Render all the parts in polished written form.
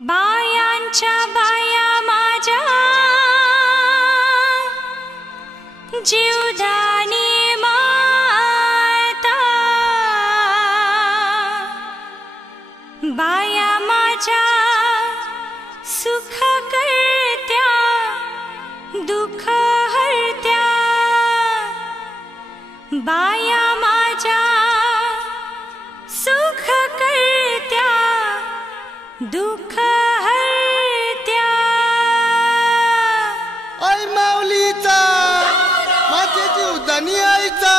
बायांच्या बाया माझ्या जीवदानी माता, बाया माझ्या सुख करत्या दुःख हरत्या, बाया माझ्या सुख करत्या दुःख हरत्या। आई माऊलीचा माझे जीवदानी आईचा।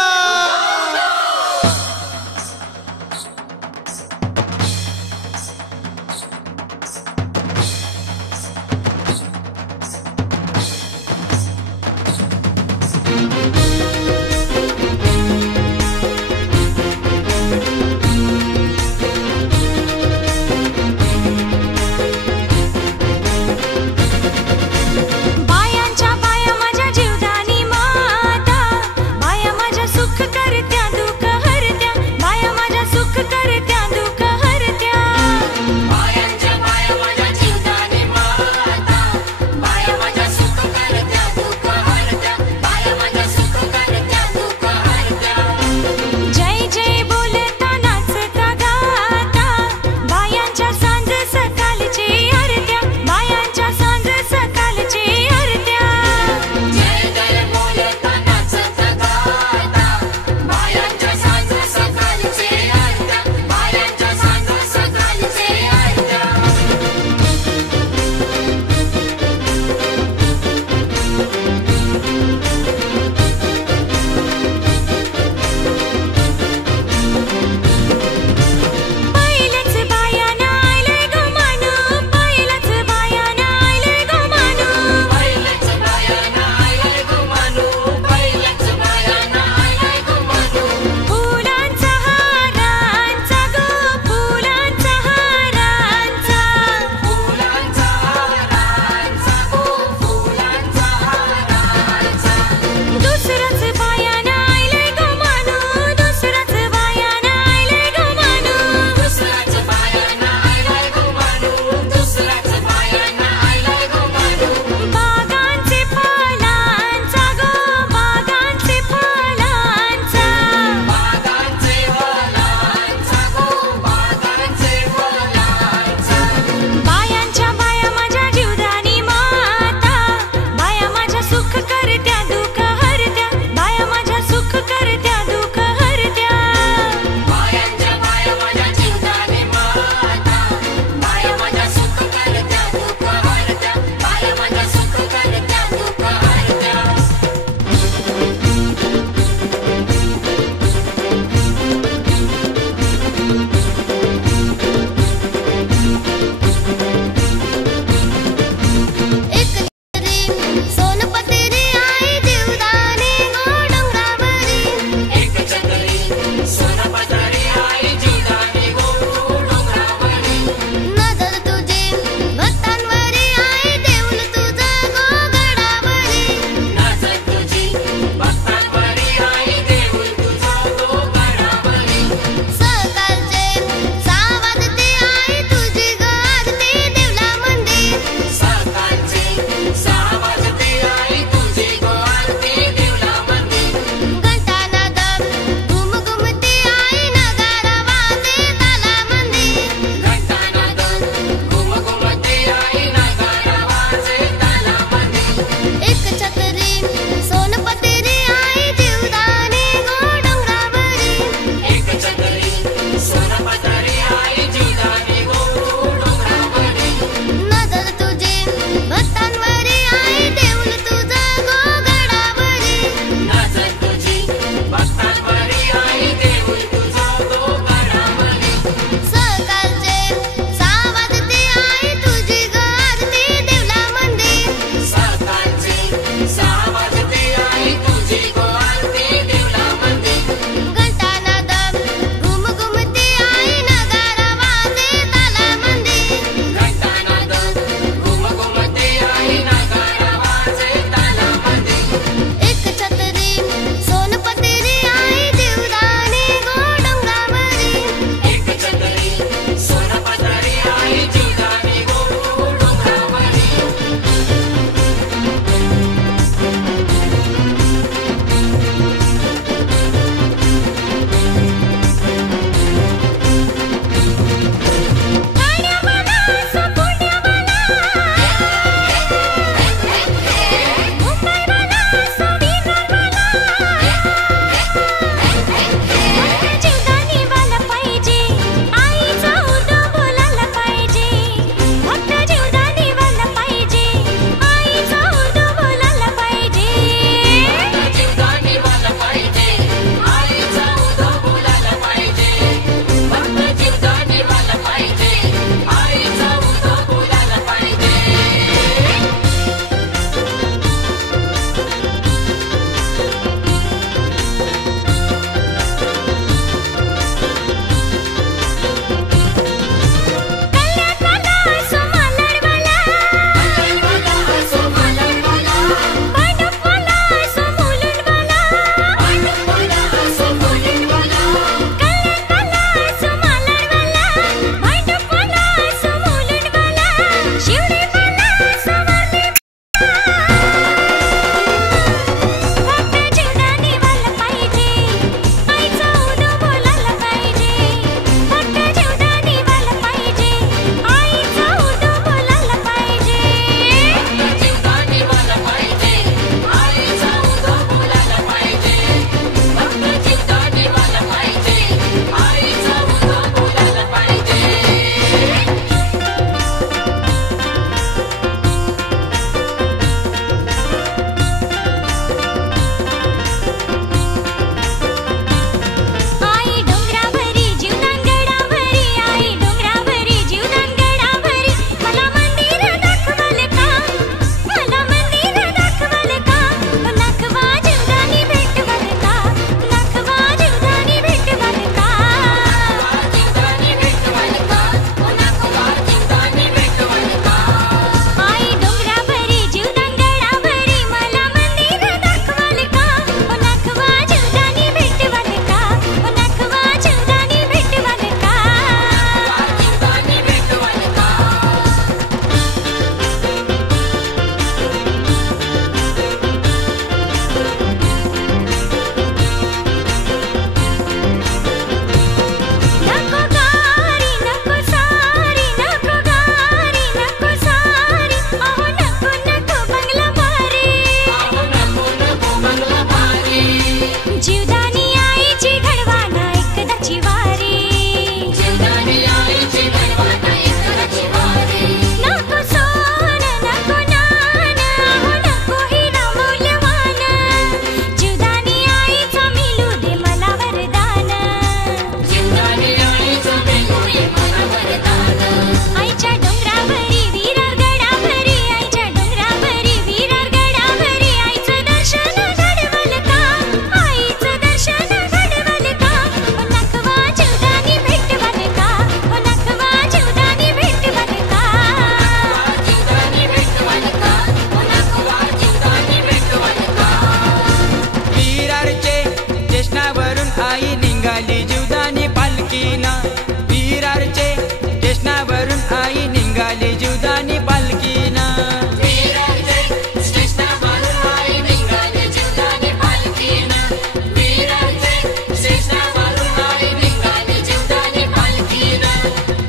स्टेशनावरून आई निघाली जीवदानी पालखीनं.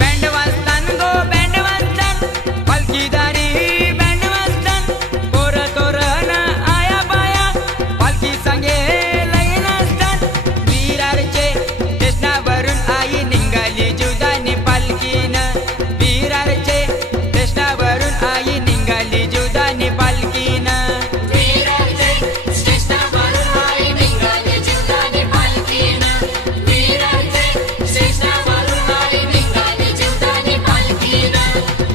बँड वाजतान गो बँड वाजतान पालखीदारी बँड वाजतान पोरं तोरण आया बाया पालखी सांगे लय नसतान. विरारचे स्टेशनावरून आई निघाली जीवदानी पालखीनं. विरारचे स्टेशनावरून आई निघाली जीवदानी पालखीनं. विरारचे स्टेशनावरून आई निघाली जीवदानी पालखीनं.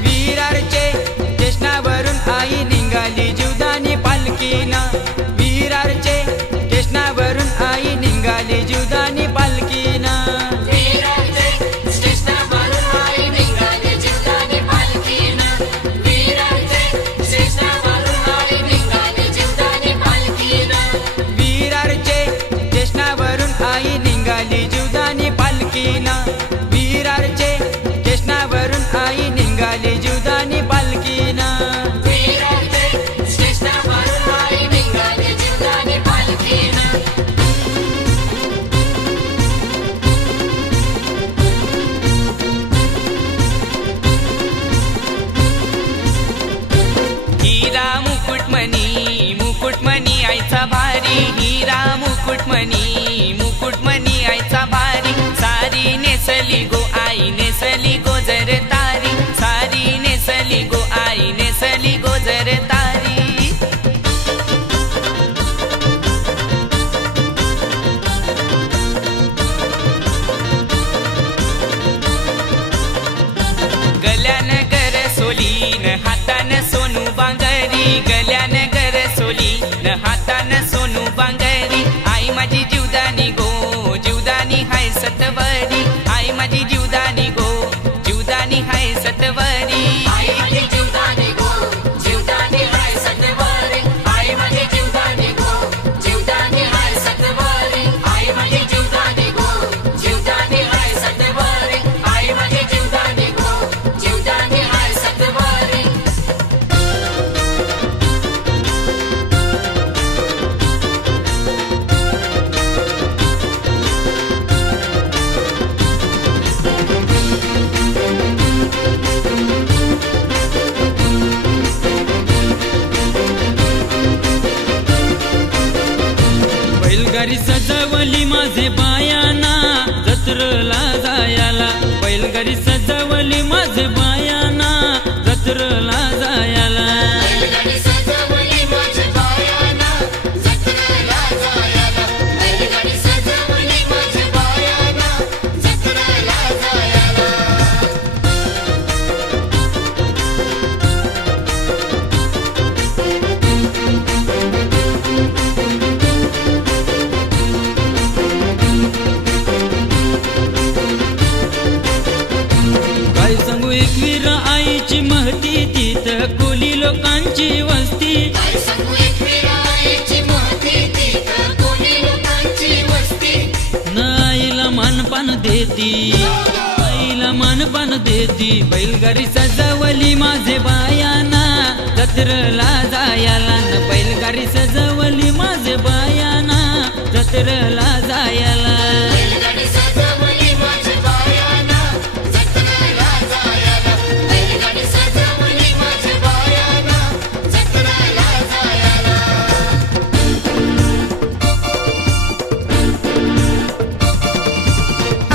विरारचे स्टेशनावरून आई निघाली जीवदानी पालखीनं. विरारचे स्टेशनावरून आई निघाली जीवदानी पालखीनं. विरारचे स्टेशनावरून आई निघाली जीवदानी पालखीनं. हिरा मुकुटमणी मुकुटमणी आईचा भारी. हिरा मुकुटमणी मुकुटमणी आईचा भारी. सारी नेसली गो आई नेसली गो जर तारी. सारी नेसली गो आई नेसली गो जर तारी. गल्यानं गर सोलीन हातानं सोनू बांगरी. गल्यानं गर सोलीन हातानं सोनू बांगरी. आई माझी जीवदानी गो जीवदानी हाय सतवरी. आई माझी जीवदानी गो जीवदानी हाय सतवरी. बैलगाडी सजवली माझे बायाना जत्रला जायला. बैलगाडी सजवली माझे बायाना जत्रला जायला. काय सांगू एकवीर आईची महती तिथं कोली लोकांची वस्ती. न आईला मानपान देती आईला मानपान देती. बैलगाडी सजवली माझे बायाना जत्रला जायला. न बैलगाडी सजवली माझे बायाना जत्रला जायला.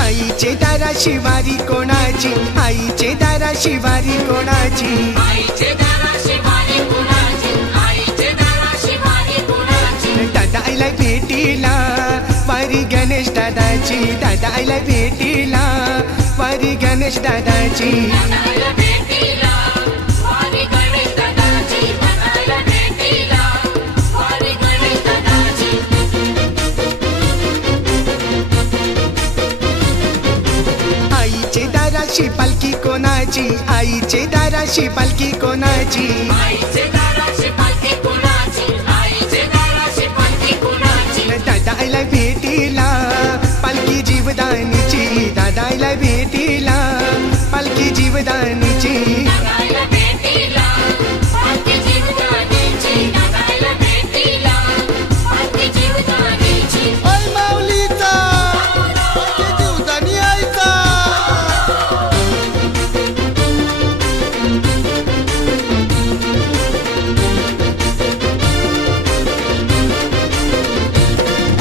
आईचे दारा शिवारी कोणाची. आईचे दारा शिवारी कोणाची. दादा आईला भेटीला वारी गणेश दादाची. दादा आईला भेटीला वारी गणेश दादाची. आईचे दाराशी पालखी कोणाची. आईचे दाराशी पालखी कोणाची. दादा आईला भेटीला पालखी जीवदानीची. दादा आईला भेटीला पालखी जीवदानी. जीवदानीची आई माऊलीचा जीवदानी आईचा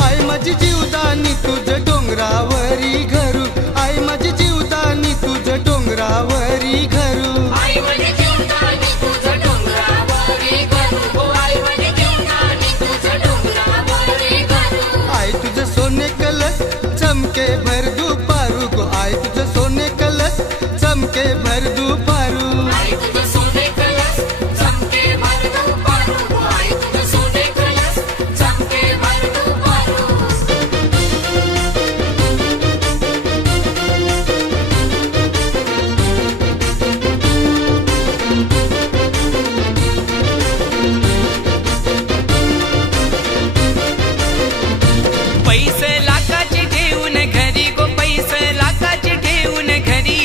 आई माझी जीवदानी तुझं डोंगरावरी घरू आई माझी जीवदानी तुझं डोंगरावरी घरू आई तुझं सोने कलश चमके भर दुपारू गो आई तुझं सोने कलश चमके भर दुपारू पैसे लाखाचे ठेवून घरी गो पैसे लाखाचे ठेवून घरी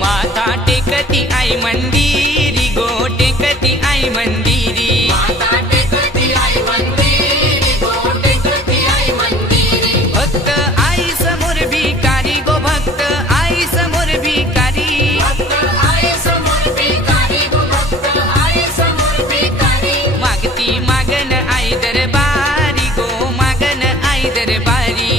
माथा टेकती आई मंदिरी गो टेकती आई मंदिरी भक्त आई समोर भिकारी गो भक्त आई समोर भिकारी मागती मागन आई दरबारी गो मागन आई दरबारी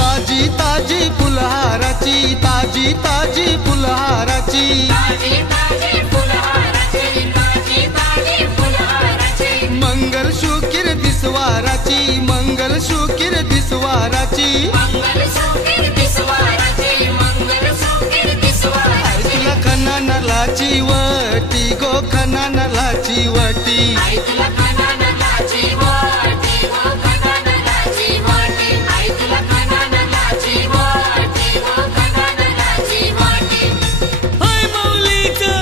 ताजी ताजी फुलहाराची ताजी ताजी फुलहाराची मंगल शुकिर दिसवाराची मंगल शुकिर दिसवाराची आई तुला खनानलाची वटी गो खनानलाची वटी हाय माऊलीचा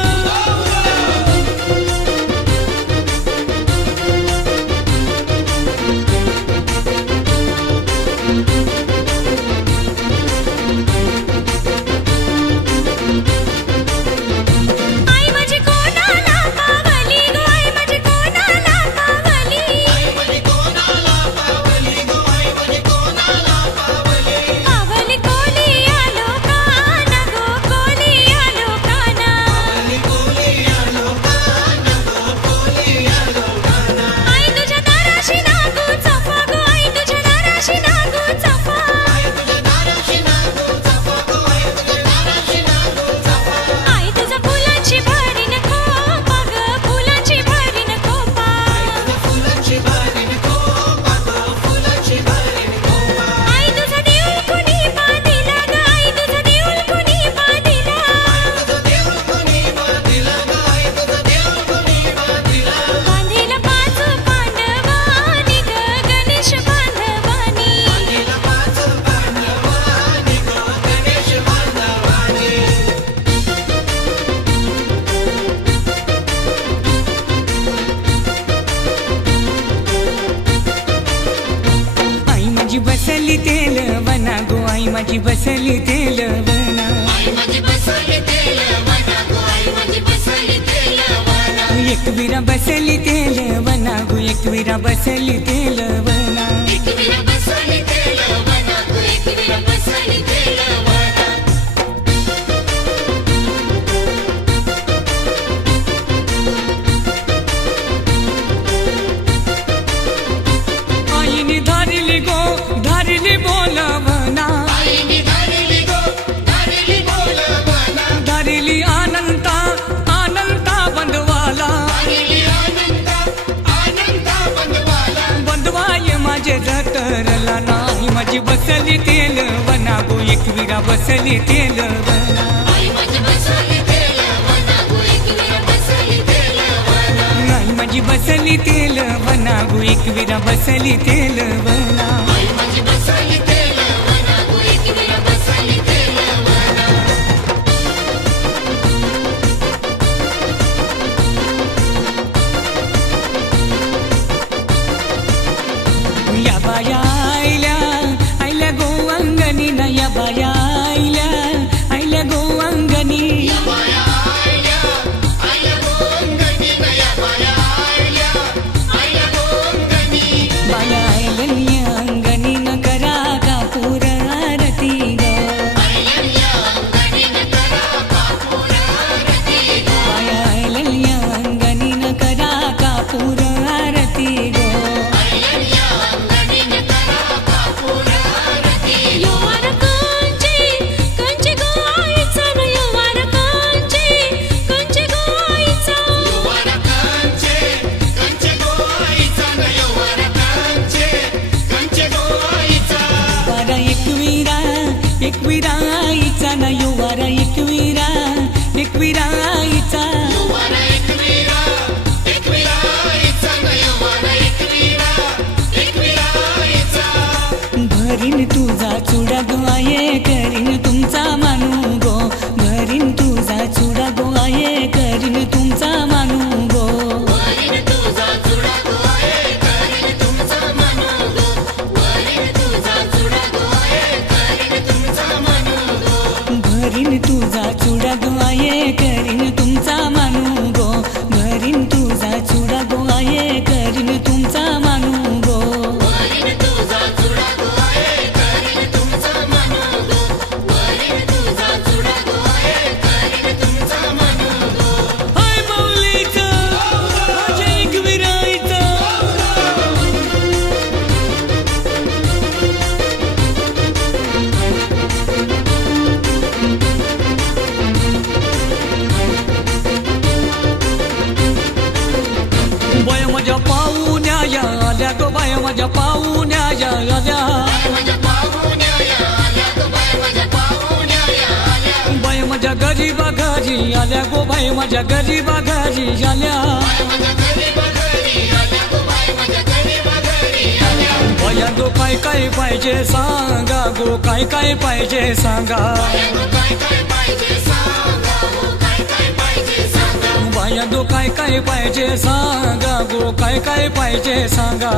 आई माझी कोणाला पावली गो आई माझी कोणाला पावली पावली कोलिया लोकाना गो कोलिया लोकाना आई तुझ्या दाराशी नागू चाफा गो आई तुझ्या दाराशी नागू चाफा आई तुझ्या फुलाची भरीन खोपा ग फुलाची भरीन खोपा आई तुझा देऊळ कुणी बांधिला ग आई तुझा देऊळ कुणी बांधिला बांधिला पाच पांडवानी ग गणेश बांधवानी आई माझी बसली तेल वना गो आई माझी बसली तेल वना एकवीरा बसली तेल वना गो एकवीरा बसली तेल वना आईने धारिली गो धारिली बोलवना धारिली आनंता आनंता बंधवाला बंधवाय माझे जठरला नाही माझी बसली तेल वना गो एकवीरा बसली तेल वना नाही माझी बसली तेल वना गो एकवीरा बसली तेल वना एकविरा आईचा ना योवारा एकविरा एकविरा आईचा भरीन तुझा चुडा गो आये करीन तुमचा मानू गो भरीन तुझा चुडा गो आये करीन तुमचा मानू गो भरीन तुझा चुडा गो आये करीन तुमचा मानू गो भरीन तुझा चुडा गो आये करीन तुमचा मानू गो भरीन तुझा चुडा गो आये करीन तुमचा मानू गो भरीन तुझा चुडा गो आये करीन तुमचा मानू गो भरीन तुझा चुडा गो आये करीन तुमचा मानू गो भरीन तुझा चुडा गो आये करीन तुमचा मानू गो हाय माऊलीचा माझ्या एकविराईचा बाय माझ्या पाहुण्या आल्या गो बाय माझ्या पाहुण्या आल्या बाय माझ्या गरीबा घरी आल्या गो बाय माझ्या गरीबा घरी आल्या बाया गो काय काय पाहिजे सांगा गो काय काय पाहिजे सांगा बाया गो काय काय पाहिजे सांगा गो काय काय पाहिजे सांगा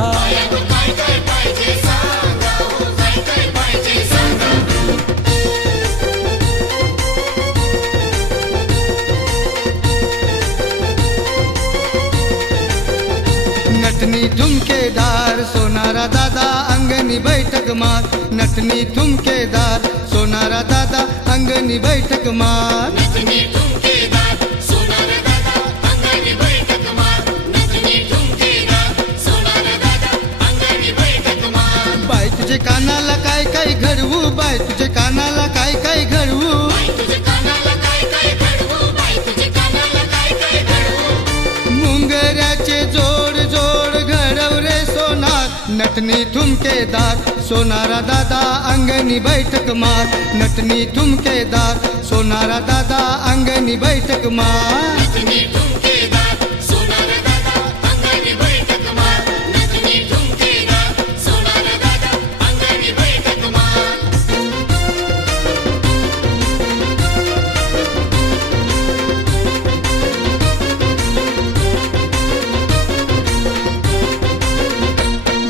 नटनी ठुमकेदार सोनारा दादा अंगनी बैठक मार नटनी ठुमकेदार सोनारा दादा अंगनी बैठक मार नटनी ठुमकेदार सोनारा दादा अंगणी बैठक मार नटनी ठुमकेदार सोनारा दादा अंगणी बैठक मार बाय तुझे कानाला काय काय घडवू बाय तुझे कानाला काय काय घडवू तुझे कानाला काय काय घडवू बाई तुझे कानाला काय काय घडवू मुंगऱ्याचे जोड जोड घडव रे सोनार नटनी ठुमकेदार सोनारा दादा अंगनी बैठक मार नटनी ठुमकेदार सोनारा दादा अंगनी बैठक मार नटनी ठुमकेदार सोनारा दादा अंगणी बैठक मार नटनी ठुमकेदार सोनारा दादा अंगणी बैठक मार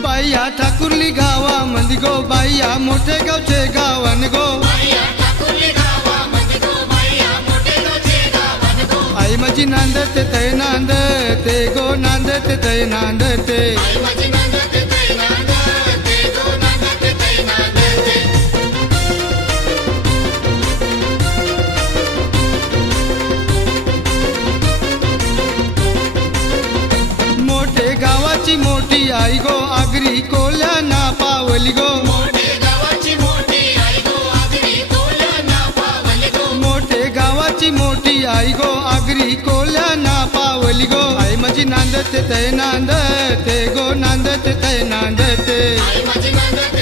बाया ठाकुर्ली गावा मंदी गो बाया मोठे गावचे गावन गो बाया ठाकुर्ली गावामध्ये गो बाया मोठे गावचे गावात गो आई माझी नांदते तै नांदते गो नांदते तै नांदते आई माझी नांदते तै नांदते गो नांदते तै नांदते मोठे गावाची मोठी आई गो आगरी कोल्या ना पावली गो मोठे गावाची मोठी आई गो आगरी कोल्या ना पावली गो मोठे गावाची मोठी आई गो आगरी कोल्या ना पावली गो आई माझी नांदते तै नांदते गो नांदते तै नांदते आई माझी नांदते